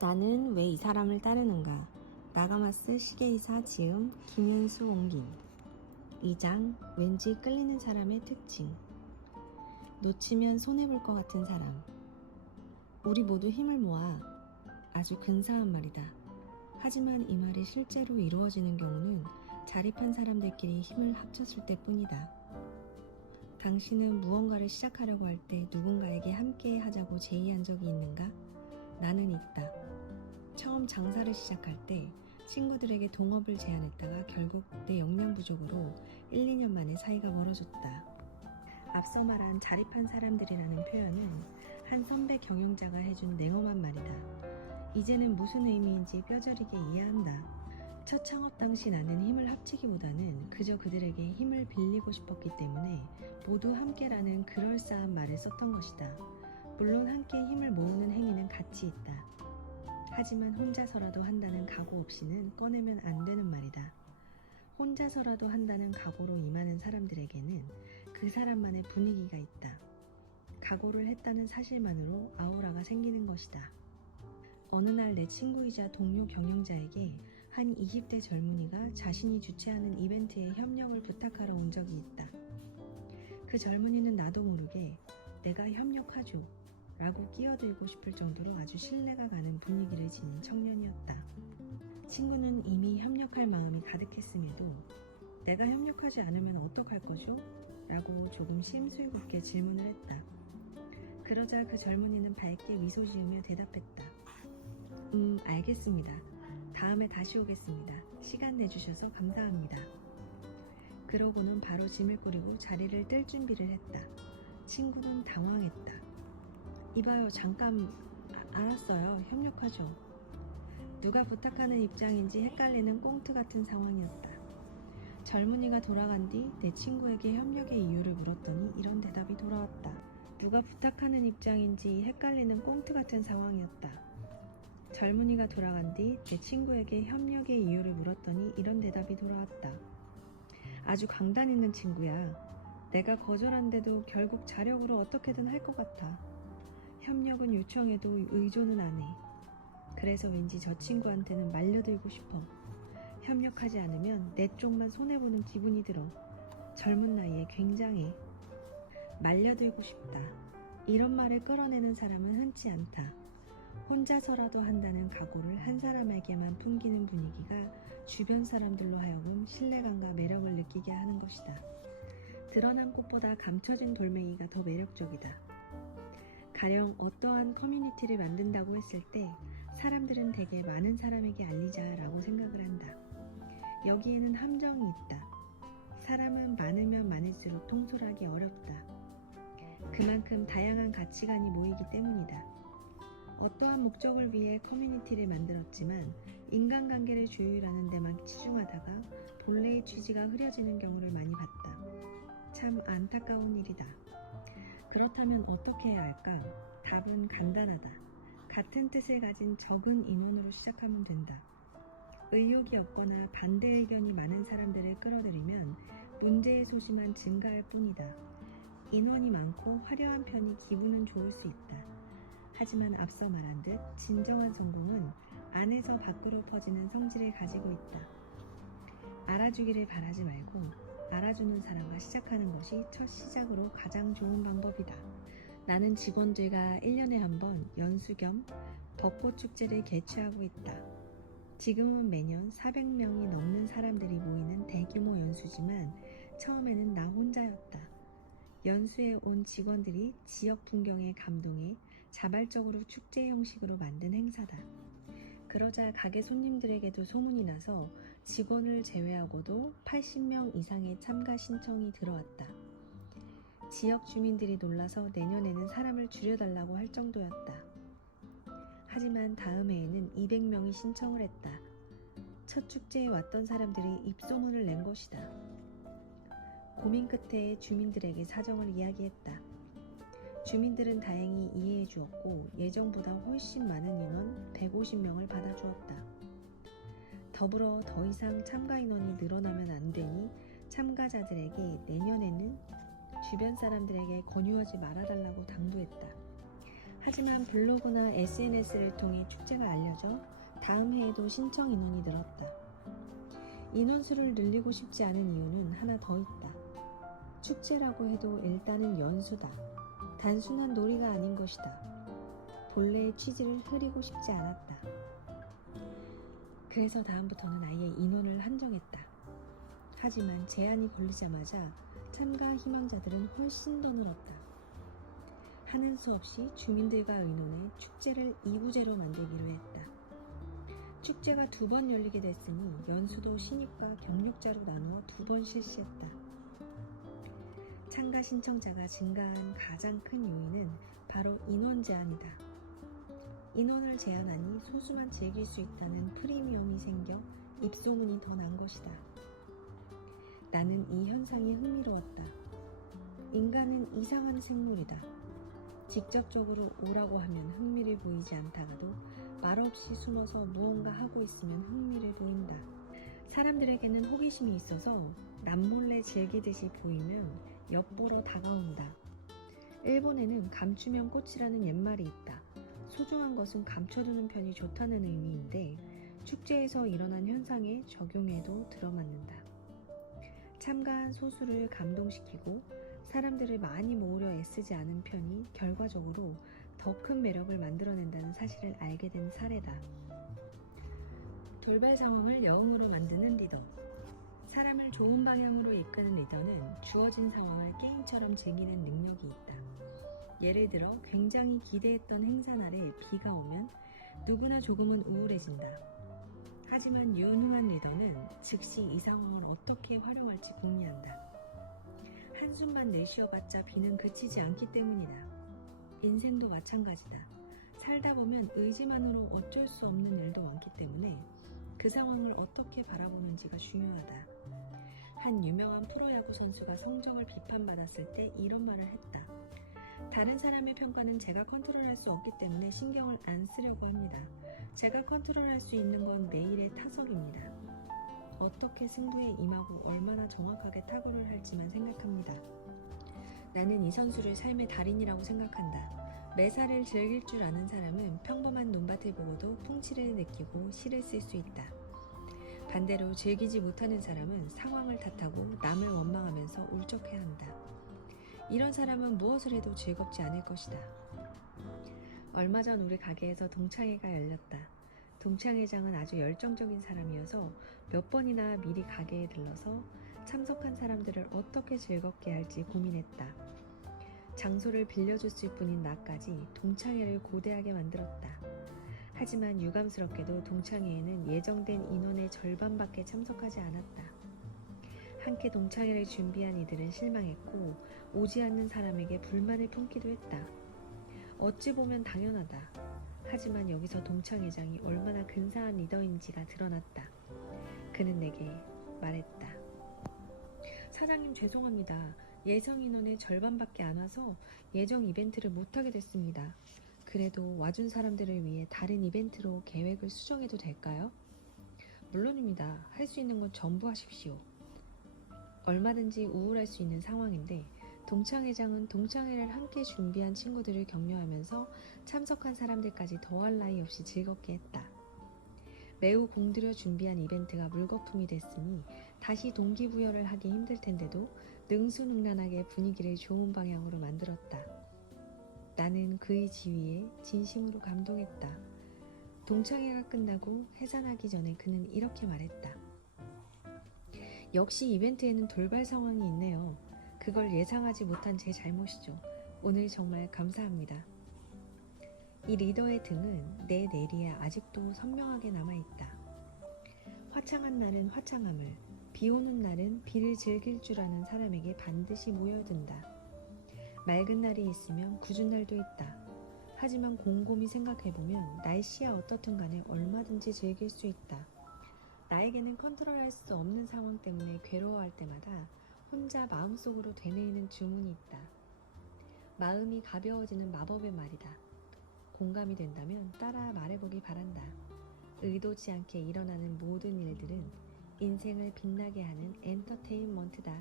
나는 왜 이 사람을 따르는가? 라가마스 시계이사 지음 김윤수 옹긴 2장 왠지 끌리는 사람의 특징. 놓치면 손해볼 것 같은 사람. 우리 모두 힘을 모아. 아주 근사한 말이다. 하지만 이 말이 실제로 이루어지는 경우는 자립한 사람들끼리 힘을 합쳤을 때뿐이다. 당신은 무언가를 시작하려고 할 때 누군가에게 함께 하자고 제의한 적이 있는가? 나는 있다. 처음 장사를 시작할 때 친구들에게 동업을 제안했다가 결국 내 역량 부족으로 1, 2년 만에 사이가 멀어졌다. 앞서 말한 자립한 사람들이라는 표현은 한 선배 경영자가 해준 냉엄한 말이다. 이제는 무슨 의미인지 뼈저리게 이해한다. 첫 창업 당시 나는 힘을 합치기보다는 그저 그들에게 힘을 빌리고 싶었기 때문에 모두 함께라는 그럴싸한 말을 썼던 것이다. 물론 함께 힘을 모으는 행위는 가치 있다. 하지만 혼자서라도 한다는 각오 없이는 꺼내면 안 되는 말이다. 혼자서라도 한다는 각오로 임하는 사람들에게는 그 사람만의 분위기가 있다. 각오를 했다는 사실만으로 아우라가 생기는 것이다. 어느 날 내 친구이자 동료 경영자에게 한 20대 젊은이가 자신이 주최하는 이벤트에 협력을 부탁하러 온 적이 있다. 그 젊은이는 나도 모르게 내가 협력하죠 라고 끼어들고 싶을 정도로 아주 신뢰가 가는 분위기를 지닌 청년이었다. 친구는 이미 협력할 마음이 가득했음에도 내가 협력하지 않으면 어떡할 거죠? 라고 조금 심술궂게 질문을 했다. 그러자 그 젊은이는 밝게 미소 지으며 대답했다. 알겠습니다. 다음에 다시 오겠습니다. 시간 내주셔서 감사합니다. 그러고는 바로 짐을 꾸리고 자리를 뜰 준비를 했다. 친구는 당황했다. 이봐요, 잠깐. 알았어요. 협력하죠. 누가 부탁하는 입장인지 헷갈리는 꽁트 같은 상황이었다. 젊은이가 돌아간 뒤 내 친구에게 협력의 이유를 물었더니 이런 대답이 돌아왔다. 누가 부탁하는 입장인지 헷갈리는 꽁트 같은 상황이었다. 젊은이가 돌아간 뒤 내 친구에게 협력의 이유를 물었더니 이런 대답이 돌아왔다. 아주 강단 있는 친구야. 내가 거절한데도 결국 자력으로 어떻게든 할 것 같아. 협력은 요청해도 의존은 안 해. 그래서 왠지 저 친구한테는 말려들고 싶어. 협력하지 않으면 내 쪽만 손해보는 기분이 들어. 젊은 나이에 굉장해. 말려들고 싶다. 이런 말을 끌어내는 사람은 흔치 않다. 혼자서라도 한다는 각오를 한 사람에게만 풍기는 분위기가 주변 사람들로 하여금 신뢰감과 매력을 느끼게 하는 것이다. 드러난 꽃보다 감춰진 돌멩이가 더 매력적이다. 가령 어떠한 커뮤니티를 만든다고 했을 때 사람들은 대개 많은 사람에게 알리자라고 생각을 한다. 여기에는 함정이 있다. 사람은 많으면 많을수록 통솔하기 어렵다. 그만큼 다양한 가치관이 모이기 때문이다. 어떠한 목적을 위해 커뮤니티를 만들었지만 인간관계를 조율하는 데만 치중하다가 본래의 취지가 흐려지는 경우를 많이 봤다. 참 안타까운 일이다. 그렇다면 어떻게 해야 할까? 답은 간단하다. 같은 뜻을 가진 적은 인원으로 시작하면 된다. 의욕이 없거나 반대 의견이 많은 사람들을 끌어들이면 문제의 소지만 증가할 뿐이다. 인원이 많고 화려한 편이 기분은 좋을 수 있다. 하지만 앞서 말한 듯 진정한 성공은 안에서 밖으로 퍼지는 성질을 가지고 있다. 알아주기를 바라지 말고 알아주는 사람과 시작하는 것이 첫 시작으로 가장 좋은 방법이다. 나는 직원들과 1년에 한 번 연수 겸 벚꽃 축제를 개최하고 있다. 지금은 매년 400명이 넘는 사람들이 모이는 대규모 연수지만 처음에는 나 혼자였다. 연수에 온 직원들이 지역 풍경에 감동해 자발적으로 축제 형식으로 만든 행사다. 그러자 가게 손님들에게도 소문이 나서 직원을 제외하고도 80명 이상의 참가 신청이 들어왔다. 지역 주민들이 놀라서 내년에는 사람을 줄여달라고 할 정도였다. 하지만 다음 해에는 200명이 신청을 했다. 첫 축제에 왔던 사람들이 입소문을 낸 것이다. 고민 끝에 주민들에게 사정을 이야기했다. 주민들은 다행히 이해해 주었고 예정보다 훨씬 많은 인원 150명을 받아주었다. 더불어 더 이상 참가 인원이 늘어나면 안 되니 참가자들에게 내년에는 주변 사람들에게 권유하지 말아달라고 당부했다. 하지만 블로그나 SNS를 통해 축제가 알려져 다음 해에도 신청 인원이 늘었다. 인원수를 늘리고 싶지 않은 이유는 하나 더 있다. 축제라고 해도 일단은 연수다. 단순한 놀이가 아닌 것이다. 본래의 취지를 흐리고 싶지 않았다. 그래서 다음부터는 아예 인원을 한정했다. 하지만 제한이 걸리자마자 참가 희망자들은 훨씬 더 늘었다. 하는 수 없이 주민들과 의논해 축제를 2구제로 만들기로 했다. 축제가 2번 열리게 됐으니 연수도 신입과 경력자로 나누어 2번 실시했다. 참가 신청자가 증가한 가장 큰 요인은 바로 인원 제한이다. 인원을 제한하니 소수만 즐길 수 있다는 프리미엄이 생겨 입소문이 더 난 것이다. 나는 이 현상이 흥미로웠다. 인간은 이상한 생물이다. 직접적으로 오라고 하면 흥미를 보이지 않다가도 말없이 숨어서 무언가 하고 있으면 흥미를 보인다. 사람들에게는 호기심이 있어서 남몰래 즐기듯이 보이면 엿보러 다가온다. 일본에는 감추면 꽃이라는 옛말이 있다. 소중한 것은 감춰두는 편이 좋다는 의미인데 축제에서 일어난 현상에 적용해도 들어맞는다. 참가한 소수를 감동시키고 사람들을 많이 모으려 애쓰지 않은 편이 결과적으로 더 큰 매력을 만들어낸다는 사실을 알게 된 사례다. 돌발 상황을 여운으로 만드는 리더. 사람을 좋은 방향으로 이끄는 리더는 주어진 상황을 게임처럼 즐기는 능력이 있다. 예를 들어 굉장히 기대했던 행사 날에 비가 오면 누구나 조금은 우울해진다. 하지만 유능한 리더는 즉시 이 상황을 어떻게 활용할지 궁리한다. 한숨만 내쉬어봤자 비는 그치지 않기 때문이다. 인생도 마찬가지다. 살다 보면 의지만으로 어쩔 수 없는 일도 많기 때문에 그 상황을 어떻게 바라보는지가 중요하다. 한 유명한 프로야구 선수가 성적을 비판받았을 때 이런 말을 했다. 다른 사람의 평가는 제가 컨트롤할 수 없기 때문에 신경을 안 쓰려고 합니다. 제가 컨트롤할 수 있는 건 내일의 타석입니다. 어떻게 승부에 임하고 얼마나 정확하게 타구를 할지만 생각합니다. 나는 이 선수를 삶의 달인이라고 생각한다. 매사를 즐길 줄 아는 사람은 평범한 논밭을 보고도 풍치를 느끼고 시를 쓸 수 있다. 반대로 즐기지 못하는 사람은 상황을 탓하고 남을 원망하면서 울적해야 한다. 이런 사람은 무엇을 해도 즐겁지 않을 것이다. 얼마 전 우리 가게에서 동창회가 열렸다. 동창회장은 아주 열정적인 사람이어서 몇 번이나 미리 가게에 들러서 참석한 사람들을 어떻게 즐겁게 할지 고민했다. 장소를 빌려줬을 뿐인 나까지 동창회를 고대하게 만들었다. 하지만 유감스럽게도 동창회에는 예정된 인원의 절반밖에 참석하지 않았다. 함께 동창회를 준비한 이들은 실망했고 오지 않는 사람에게 불만을 품기도 했다. 어찌 보면 당연하다. 하지만 여기서 동창회장이 얼마나 근사한 리더인지가 드러났다. 그는 내게 말했다. 사장님 죄송합니다. 예정 인원의 절반밖에 안 와서 예정 이벤트를 못하게 됐습니다. 그래도 와준 사람들을 위해 다른 이벤트로 계획을 수정해도 될까요? 물론입니다. 할 수 있는 건 전부 하십시오. 얼마든지 우울할 수 있는 상황인데 동창회장은 동창회를 함께 준비한 친구들을 격려하면서 참석한 사람들까지 더할 나위 없이 즐겁게 했다. 매우 공들여 준비한 이벤트가 물거품이 됐으니 다시 동기부여를 하기 힘들 텐데도 능수능란하게 분위기를 좋은 방향으로 만들었다. 나는 그의 지위에 진심으로 감동했다. 동창회가 끝나고 해산하기 전에 그는 이렇게 말했다. 역시 이벤트에는 돌발 상황이 있네요. 그걸 예상하지 못한 제 잘못이죠. 오늘 정말 감사합니다. 이 리더의 등은 내 내리에 아직도 선명하게 남아있다. 화창한 날은 화창함을, 비 오는 날은 비를 즐길 줄 아는 사람에게 반드시 모여든다. 맑은 날이 있으면 궂은 날도 있다. 하지만 곰곰이 생각해보면 날씨야 어떻든 간에 얼마든지 즐길 수 있다. 나에게는 컨트롤할 수 없는 상황 때문에 괴로워할 때마다 혼자 마음속으로 되뇌이는 주문이 있다. 마음이 가벼워지는 마법의 말이다. 공감이 된다면 따라 말해보기 바란다. 의도치 않게 일어나는 모든 일들은 인생을 빛나게 하는 엔터테인먼트다.